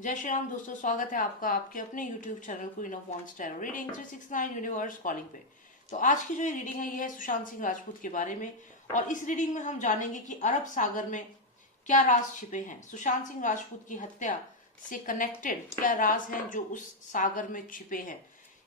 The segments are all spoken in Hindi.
जय श्री राम दोस्तों, स्वागत है आपका आपके अपने YouTube channel queen of wants tarot reading 369 universe calling पे। तो आज की जो ये रीडिंग है ये है सुशांत सिंह राजपूत के बारे में। और इस रीडिंग में हम जानेंगे कि अरब सागर में क्या राज छिपे हैं। सुशांत सिंह राजपूत की हत्या से कनेक्टेड क्या राज हैं जो उस सागर में छिपे हैं।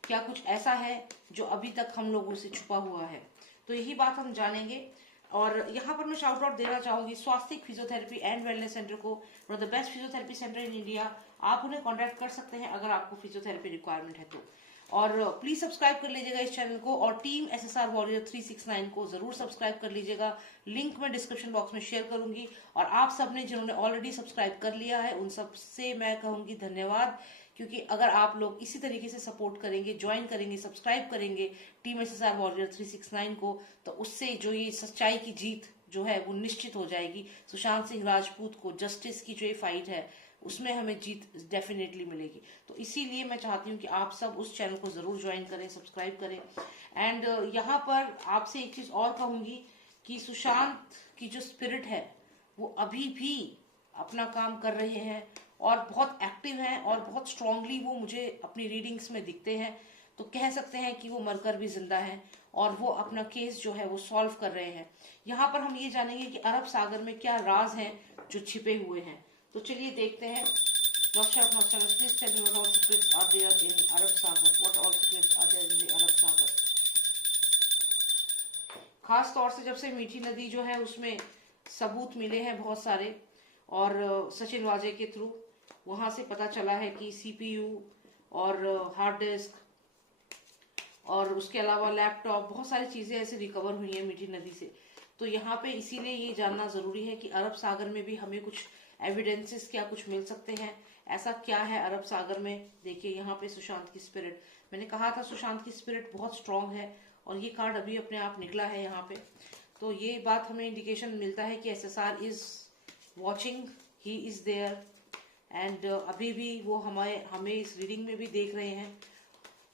क्या कुछ ऐसा है जो अभी तक हम लोगों से छुपा हुआ है, तो यही बात हम जानेंगे। और यहाँ पर मैं शाउट आउट देना चाहूंगी स्वास्तिक फिजियोथेरेपी एंड वेलनेस सेंटर को, one of the best physiotherapy centre in India. आप उन्हें कांटेक्ट कर सकते हैं अगर आपको फिजियोथेरेपी रिक्वायरमेंट है तो। और प्लीज सब्सक्राइब कर लीजिएगा इस चैनल को, और टीम SSR वॉरियर 369 को जरूर सब्सक्राइब कर लीजिएगा। लिंक मैं डिस्क्रिप्शन बॉक्स में शेयर करूंगी। और आप सबने जिन्होंने ऑलरेडी सब्सक्राइब कर लिया है उन सब से मैं कहूंगी धन्यवाद, क्योंकि अगर आप लोग इसी तरीके से सपोर्ट करेंगे, ज्वाइन करेंगे, सब्सक्राइब करेंगे टीम SSR वॉरियर 369 को, तो उससे जो ये सच्चाई की जीत जो है वो निश्चित हो जाएगी। सुशांत सिंह राजपूत को जस्टिस की जो ये फाइट है उसमें हमें जीत डेफिनेटली मिलेगी। तो इसीलिए मैं चाहती हूँ कि आप सब उस चैनल को जरूर ज्वाइन करें, सब्सक्राइब करें। एंड यहाँ पर आपसे एक चीज और कहूंगी कि सुशांत की जो स्पिरिट है वो अभी भी अपना काम कर रहे हैं और बहुत एक्टिव हैं और बहुत स्ट्रांगली वो मुझे अपनी रीडिंग्स में दिखते हैं। तो कह सकते हैं कि वो मरकर भी जिंदा हैं और वो अपना केस जो है वो सॉल्व कर रहे हैं। यहाँ पर हम ये जानेंगे कि अरब सागर में क्या राज हैं जो छिपे हुए हैं। तो चलिए देखते हैं। Please tell me what all secrets are there in Arab Sagar? What all secrets are there in the Arab Sagar? खास तौर से जब से मीठी नदी जो है उसमें सबूत मिले हैं बहुत सारे, और सचिन वाजे के थ्रू वहां से पता चला है कि CPU और हार्ड डिस्क और उसके अलावा लैपटॉप, बहुत सारी चीजें ऐसे रिकवर हुई हैं मीठी नदी से। तो यहाँ पे इसीलिए ये जानना जरूरी है कि अरब सागर में भी हमें कुछ एविडेंसेस क्या कुछ मिल सकते हैं। ऐसा क्या है अरब सागर में। देखिए यहाँ पे सुशांत की स्पिरिट, मैंने कहा था सुशांत की स्पिरिट बहुत स्ट्रांग है और ये कार्ड अभी अपने आप निकला है यहाँ पे। तो ये बात हमें इंडिकेशन मिलता है कि SSR is watching, he is there, and अभी भी वो हमें इस रीडिंग में भी देख रहे हैं।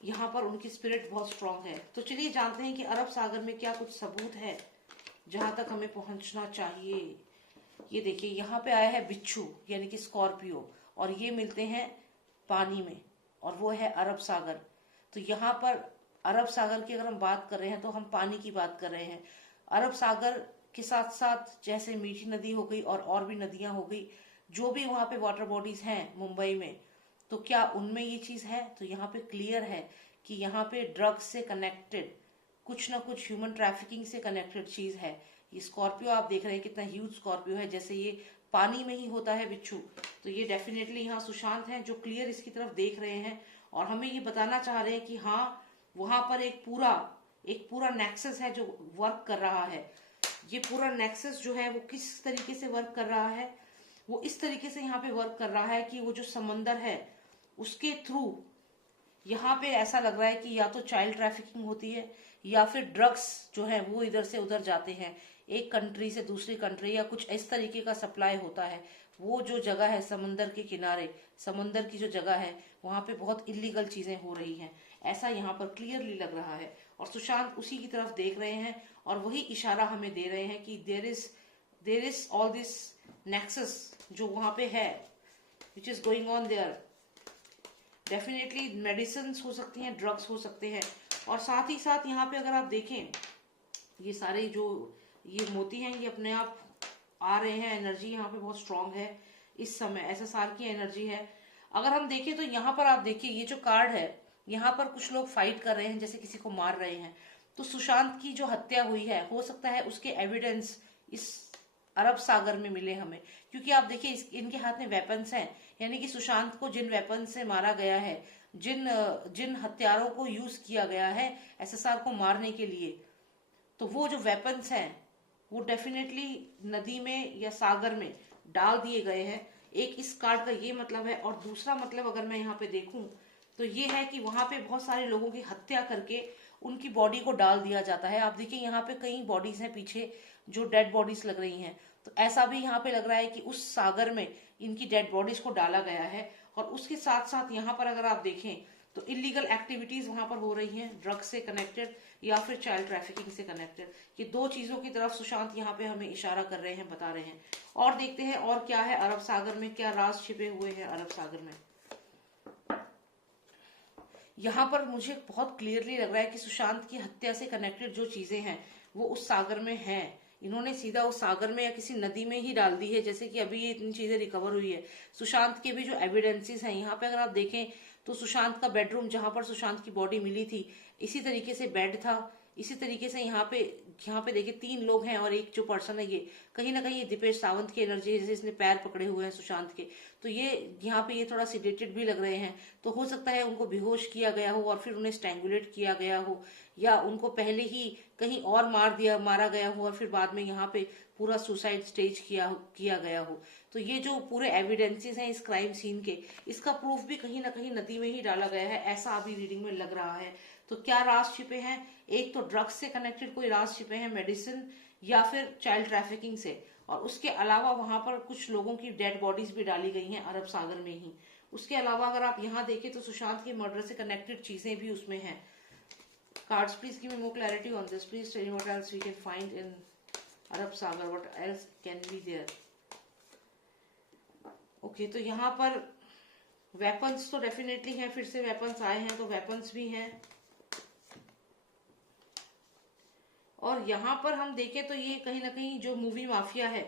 यहाँ पर उनकी स्पिरिट बहुत स्ट्रांग है। तो चलिए जानते हैं कि अरब सागर में क्या कुछ सबूत है जहां तक हमें पहुंचना चाहिए। ये देखिए यहाँ पे आया है बिच्छू यानी कि स्कॉर्पियो, और ये मिलते हैं पानी में, और वो है अरब सागर। तो यहाँ पर अरब सागर की अगर हम बात कर रहे हैं तो हम पानी की बात कर रहे हैं। अरब सागर के साथ साथ जैसे मीठी नदी हो गई और भी नदियां हो गई, जो भी वहां पे वाटर बॉडीज हैं मुंबई में, तो क्या उनमें ये चीज है। तो यहाँ पे क्लियर है कि यहाँ पे ड्रग्स से कनेक्टेड कुछ ना कुछ ह्यूमन ट्रैफिकिंग से कनेक्टेड चीज है। ये स्कॉर्पियो आप देख रहे हैं कितना ह्यूज स्कॉर्पियो है, जैसे ये पानी में ही होता है बिच्छू। तो ये डेफिनेटली यहाँ सुशांत हैं जो क्लियर इसकी तरफ देख रहे हैं और हमें ये बताना चाह रहे हैं कि हाँ वहां पर एक पूरा नेक्सस है जो वर्क कर रहा है। ये पूरा नेक्सस जो है वो किस तरीके से वर्क कर रहा है, वो इस तरीके से यहाँ पे वर्क कर रहा है कि वो जो समंदर है उसके थ्रू यहाँ पे ऐसा लग रहा है कि या तो चाइल्ड ट्रैफिकिंग होती है या फिर ड्रग्स जो है वो इधर से उधर जाते हैं, एक कंट्री से दूसरी कंट्री, या कुछ इस तरीके का सप्लाई होता है। वो जो जगह है समंदर के किनारे, समंदर की जो जगह है वहां पे बहुत इलीगल चीजें हो रही हैं, ऐसा यहाँ पर क्लियरली लग रहा है। और सुशांत उसी की तरफ देख रहे हैं और वही इशारा हमें दे रहे हैं कि there is all this nexus जो वहां पे है, which is going on their. Definitely medicine हो सकती हैं, ड्रग्स हो सकते हैं, और साथ ही साथ यहाँ पे अगर आप देखें ये सारे जो ये मोती हैं ये अपने आप आ रहे हैं। एनर्जी यहाँ पे बहुत स्ट्रांग है इस समय, SSR की एनर्जी है। अगर हम देखें तो यहाँ पर आप देखिए ये जो कार्ड है यहाँ पर कुछ लोग फाइट कर रहे हैं, जैसे किसी को मार रहे हैं। तो सुशांत की जो हत्या हुई है हो सकता है उसके एविडेंस इस अरब सागर में मिले हमें, क्योंकि आप देखिए इनके हाथ में वेपन्स हैं। यानी कि सुशांत को जिन वेपन से मारा गया है, जिन जिन हथियारों को यूज किया गया है SSR को मारने के लिए, तो वो जो वेपन्स हैं वो डेफिनेटली नदी में या सागर में डाल दिए गए हैं। एक इस कार्ड का ये मतलब है, और दूसरा मतलब अगर मैं यहाँ पे देखूं तो ये है कि वहां पे बहुत सारे लोगों की हत्या करके उनकी बॉडी को डाल दिया जाता है। आप देखिए यहाँ पे कई बॉडीज हैं पीछे जो डेड बॉडीज लग रही हैं, तो ऐसा भी यहाँ पे लग रहा है कि उस सागर में इनकी डेड बॉडीज को डाला गया है। और उसके साथ साथ यहाँ पर अगर आप देखें तो इलीगल एक्टिविटीज वहां पर हो रही हैं, ड्रग्स से कनेक्टेड या फिर चाइल्ड ट्रैफिकिंग से कनेक्टेड। ये दो चीजों की तरफ सुशांत यहाँ पे हमें इशारा कर रहे हैं, बता रहे हैं। और देखते हैं और क्या है अरब सागर में, क्या राज छिपे हुए हैं अरब सागर में। यहाँ पर मुझे बहुत क्लियरली लग रहा है कि सुशांत की हत्या से कनेक्टेड जो चीजें हैं वो उस सागर में हैं। इन्होंने सीधा उस सागर में या किसी नदी में ही डाल दी है, जैसे कि अभी ये इतनी चीजें रिकवर हुई है। सुशांत के भी जो एविडेंसेस हैं यहाँ पे अगर आप देखें तो सुशांत का बेडरूम, जहां पर सुशांत की बॉडी मिली थी, इसी तरीके से बेड था, इसी तरीके से यहाँ पे देखिए 3 लोग हैं और एक जो पर्सन है, ये कहीं ना कहीं ये दीपेश सावंत की एनर्जी है, जैसे इसने पैर पकड़े हुए हैं सुशांत के। तो ये यहाँ पे ये थोड़ा सिडेटेड भी लग रहे हैं, तो हो सकता है उनको बेहोश किया गया हो और फिर उन्हें स्ट्रैंगुलेट किया गया हो, या उनको पहले ही कहीं और मारा गया हो और फिर बाद में यहाँ पे पूरा सुसाइड स्टेज किया गया हो। तो ये जो पूरे एविडेंसेस हैं इस क्राइम सीन के, इसका प्रूफ भी कहीं ना कहीं नदी में ही डाला गया है, ऐसा अभी रीडिंग में लग रहा है। तो क्या राज छिपे हैं? एक तो ड्रग्स से कनेक्टेड कोई राज छिपे हैं, मेडिसिन या फिर चाइल्ड ट्रैफिकिंग से, और उसके अलावा वहां पर कुछ लोगों की डेड बॉडीज भी डाली गई हैं अरब सागर में ही। उसके अलावा अगर आप यहाँ देखें तो सुशांत के मर्डर से कनेक्टेड चीजें भी उसमें हैं। Cards, please give me more clarity on this. Please tell me what else we can find in Arab Sagar. What else can be there? Okay, तो यहाँ पर वेपन्स तो डेफिनेटली हैं, फिर से वेपन्स आए हैं तो वेपन्स भी हैं। और यहाँ पर हम देखें तो ये कहीं ना कहीं जो मूवी माफिया है,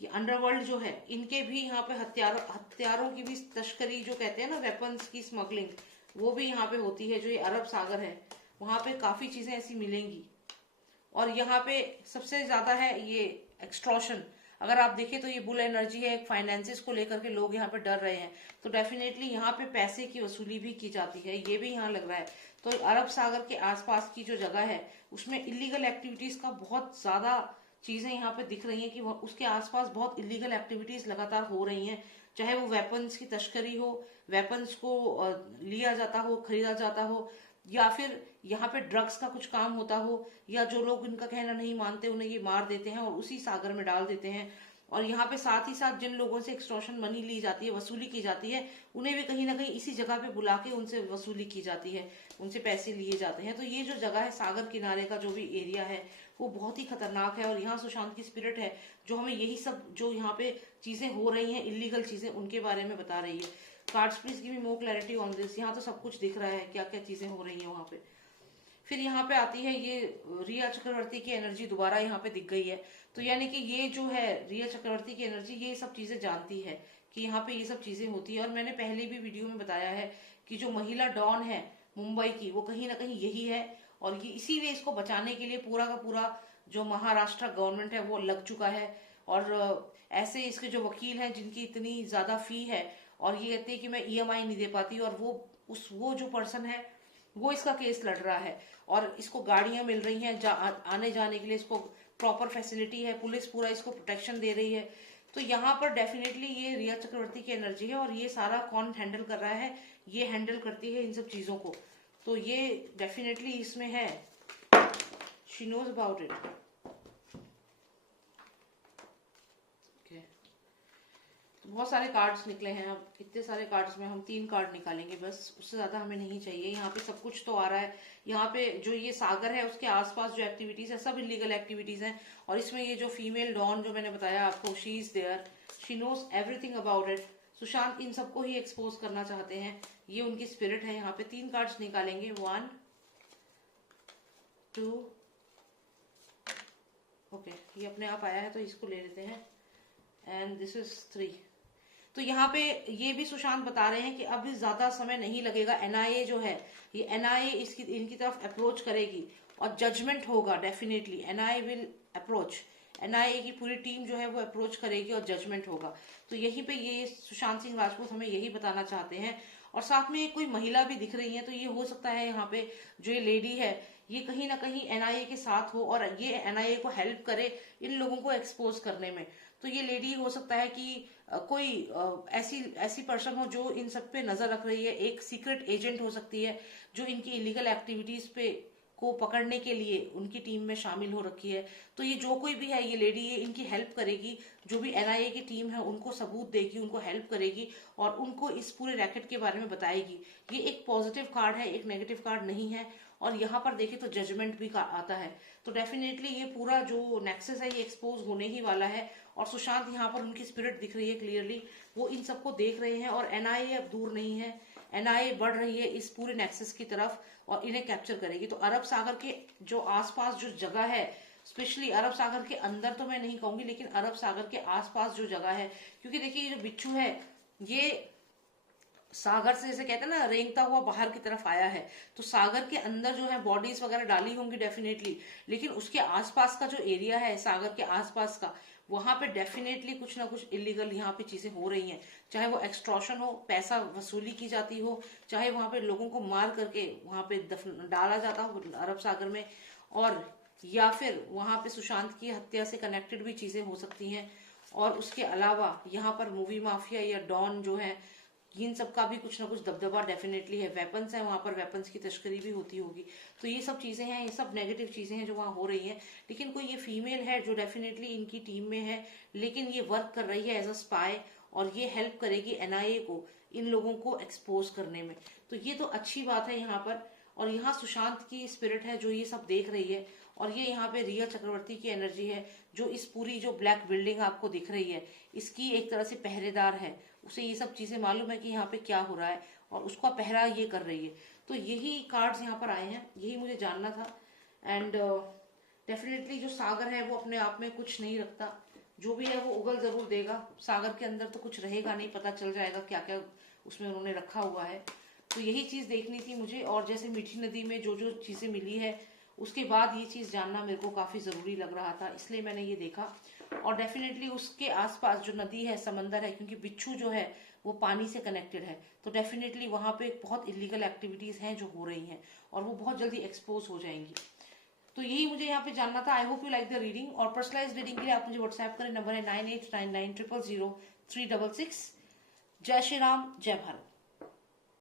ये अंडरवर्ल्ड जो है, इनके भी यहाँ पे हथियारों की भी तस्करी, जो कहते हैं ना वेपन्स की स्मगलिंग, वो भी यहाँ पे होती है। जो ये अरब सागर है वहां पे काफी चीजें ऐसी मिलेंगी। और यहाँ पे सबसे ज्यादा है ये एक्सट्रॉशन। अगर आप देखें तो ये बुल एनर्जी है, फाइनेंसेस को लेकर के लोग यहाँ पे डर रहे हैं, तो डेफिनेटली यहाँ पे पैसे की वसूली भी की जाती है, ये भी यहाँ लग रहा है। तो अरब सागर के आसपास की जो जगह है उसमें इलीगल एक्टिविटीज का बहुत ज्यादा चीजें यहाँ पे दिख रही हैं कि उसके आसपास बहुत इलीगल एक्टिविटीज लगातार हो रही हैं, चाहे वो वेपन्स की तस्करी हो, वेपन्स को लिया जाता हो, खरीदा जाता हो, या फिर यहाँ पे ड्रग्स का कुछ काम होता हो, या जो लोग इनका कहना नहीं मानते उन्हें ये मार देते हैं और उसी सागर में डाल देते हैं। और यहाँ पे साथ ही साथ जिन लोगों से एक्सटॉर्शन मनी ली जाती है, वसूली की जाती है, उन्हें भी कहीं ना कहीं इसी जगह पे बुला के उनसे वसूली की जाती है, उनसे पैसे लिए जाते हैं। तो ये जो जगह है सागर किनारे का जो भी एरिया है वो बहुत ही खतरनाक है, और यहाँ सुशांत की स्पिरिट है जो हमें यही सब जो यहाँ पे चीजें हो रही हैं, इलीगल चीजें, उनके बारे में बता रही है। Cards please give me more clarity on this. यहाँ तो सब कुछ दिख रहा है क्या क्या चीजें हो रही हैं वहां पे। फिर यहाँ पे आती है ये रिया चक्रवर्ती की एनर्जी दोबारा यहाँ पे दिख गई है। तो यानी कि ये जो है रिया चक्रवर्ती की एनर्जी, ये सब चीजें जानती है कि यहाँ पे ये सब चीजें होती है। और मैंने पहले भी वीडियो में बताया है कि जो महिला डॉन है मुंबई की, वो कहीं ना कहीं यही है, और ये इसीलिए इसको बचाने के लिए पूरा का पूरा जो महाराष्ट्र गवर्नमेंट है वो लग चुका है। और ऐसे इसके जो वकील हैं जिनकी इतनी ज्यादा फी है, और ये कहते हैं कि मैं ईएमआई नहीं दे पाती, और वो जो पर्सन है वो इसका केस लड़ रहा है, और इसको गाड़ियां मिल रही हैं आने जाने के लिए, इसको प्रॉपर फैसिलिटी है, पुलिस पूरा इसको प्रोटेक्शन दे रही है। तो यहाँ पर डेफिनेटली ये रिया चक्रवर्ती की एनर्जी है, और ये सारा कौन हैंडल कर रहा है, ये हैंडल करती है इन सब चीजों को। तो ये डेफिनेटली इसमें है, शी नोज अबाउट इट। बहुत सारे कार्ड्स निकले हैं, अब इतने सारे कार्ड्स में हम 3 कार्ड निकालेंगे बस, उससे ज्यादा हमें नहीं चाहिए। यहाँ पे सब कुछ तो आ रहा है, यहाँ पे जो ये सागर है उसके आसपास जो एक्टिविटीज है सब इलीगल एक्टिविटीज हैं, और इसमें ये जो फीमेल डॉन जो मैंने बताया आपको, she is there, she knows everything about it. Sushant इन सबको ही एक्सपोज करना चाहते हैं, ये उनकी स्पिरिट है। यहाँ पे 3 कार्ड्स निकालेंगे, 1 2, ओके, ये अपने आप आया है तो इसको ले लेते हैं, एंड दिस इज 3। तो यहाँ पे ये भी सुशांत बता रहे हैं कि अब ज्यादा समय नहीं लगेगा, एनआईए जो है, ये एनआईए इनकी तरफ अप्रोच करेगी और जजमेंट होगा। Definitely NIA will approach, NIA की पूरी टीम जो है वो अप्रोच करेगी और जजमेंट होगा। तो यहीं पे ये सुशांत सिंह राजपूत हमें यही बताना चाहते हैं। और साथ में कोई महिला भी दिख रही है, तो ये हो सकता है यहाँ पे जो ये लेडी है ये कहीं ना कहीं एनआईए के साथ हो और ये एनआईए को हेल्प करे इन लोगों को एक्सपोज करने में। तो ये लेडी हो सकता है कि कोई ऐसी पर्सन हो जो इन सब पे नजर रख रही है, एक सीक्रेट एजेंट हो सकती है जो इनकी इलीगल एक्टिविटीज पे को पकड़ने के लिए उनकी टीम में शामिल हो रखी है। तो ये जो कोई भी है, ये लेडी ये इनकी हेल्प करेगी, जो भी एनआईए की टीम है उनको सबूत देगी, उनको हेल्प करेगी और उनको इस पूरे रैकेट के बारे में बताएगी। ये एक पॉजिटिव कार्ड है, एक नेगेटिव कार्ड नहीं है। और यहाँ पर देखें तो जजमेंट भी आता है। तो डेफिनेटली ये पूरा जो नेक्सस है ये एक्सपोज होने ही वाला है। और सुशांत यहाँ पर उनकी स्पिरिट दिख रही है क्लियरली, वो इन सबको देख रहे हैं। और एनआईए अब दूर नहीं है, एनआईए बढ़ रही है इस पूरे नेक्सस की तरफ और इन्हें कैप्चर करेगी। तो अरब सागर के जो आसपास जो जगह है, स्पेशली अरब सागर के अंदर तो मैं नहीं कहूंगी, लेकिन अरब सागर के आसपास जो जगह है, क्योंकि देखिए ये जो बिच्छू है ये सागर से जैसे कहते हैं ना रेंगता हुआ बाहर की तरफ आया है, तो सागर के अंदर जो है बॉडीज वगैरह डाली होंगी डेफिनेटली, लेकिन उसके आसपास का जो एरिया है सागर के आसपास का, वहां पे डेफिनेटली कुछ ना कुछ इलीगल यहाँ पे चीजें हो रही हैं। चाहे वो एक्सट्रॉशन हो, पैसा वसूली की जाती हो, चाहे वहां पे लोगों को मार करके वहां पे डाला जाता हो अरब सागर में, और या फिर वहां पे सुशांत की हत्या से कनेक्टेड भी चीजें हो सकती हैं। और उसके अलावा यहाँ पर मूवी माफिया या डॉन जो है, इन सब का भी कुछ ना कुछ दबदबा डेफिनेटली है। वेपन्स है वहां पर, वेपन्स की तस्करी भी होती होगी। तो ये सब चीजें हैं, ये सब नेगेटिव चीजें हैं जो वहां हो रही हैं। लेकिन कोई ये फीमेल है जो डेफिनेटली इनकी टीम में है, लेकिन ये वर्क कर रही है एज अ स्पाई, और ये हेल्प करेगी एनआईए को इन लोगों को एक्सपोज करने में। तो ये तो अच्छी बात है यहाँ पर। और यहाँ सुशांत की स्पिरिट है जो ये सब देख रही है। और ये यहाँ पे रिया चक्रवर्ती की एनर्जी है जो इस पूरी जो ब्लैक बिल्डिंग आपको दिख रही है इसकी एक तरह से पहरेदार है। उसे ये सब चीजें मालूम है कि यहाँ पे क्या हो रहा है और उसका पहरा ये कर रही है। तो यही कार्ड्स यहाँ पर आए हैं, यही मुझे जानना था। एंड डेफिनेटली जो सागर है वो अपने आप में कुछ नहीं रखता, जो भी है वो उगल जरूर देगा। सागर के अंदर तो कुछ रहेगा नहीं, पता चल जाएगा क्या क्या उसमें उन्होंने रखा हुआ है। तो यही चीज देखनी थी मुझे। और जैसे मीठी नदी में जो जो चीजें मिली है उसके बाद ये चीज जानना मेरे को काफी जरूरी लग रहा था, इसलिए मैंने ये देखा। और डेफिनेटली उसके आसपास जो नदी है, समंदर है, क्योंकि बिच्छू जो है वो पानी से कनेक्टेड है, तो डेफिनेटली वहां पे बहुत इलीगल एक्टिविटीज हैं जो हो रही हैं और वो बहुत जल्दी एक्सपोज हो जाएंगी। तो यही मुझे यहाँ पे जानना था। I hope you like the reading. और पर्सनलाइज रीडिंग के लिए आप मुझे व्हाट्सएप करें, नंबर है 9899000366। जय श्री राम, जय भारत।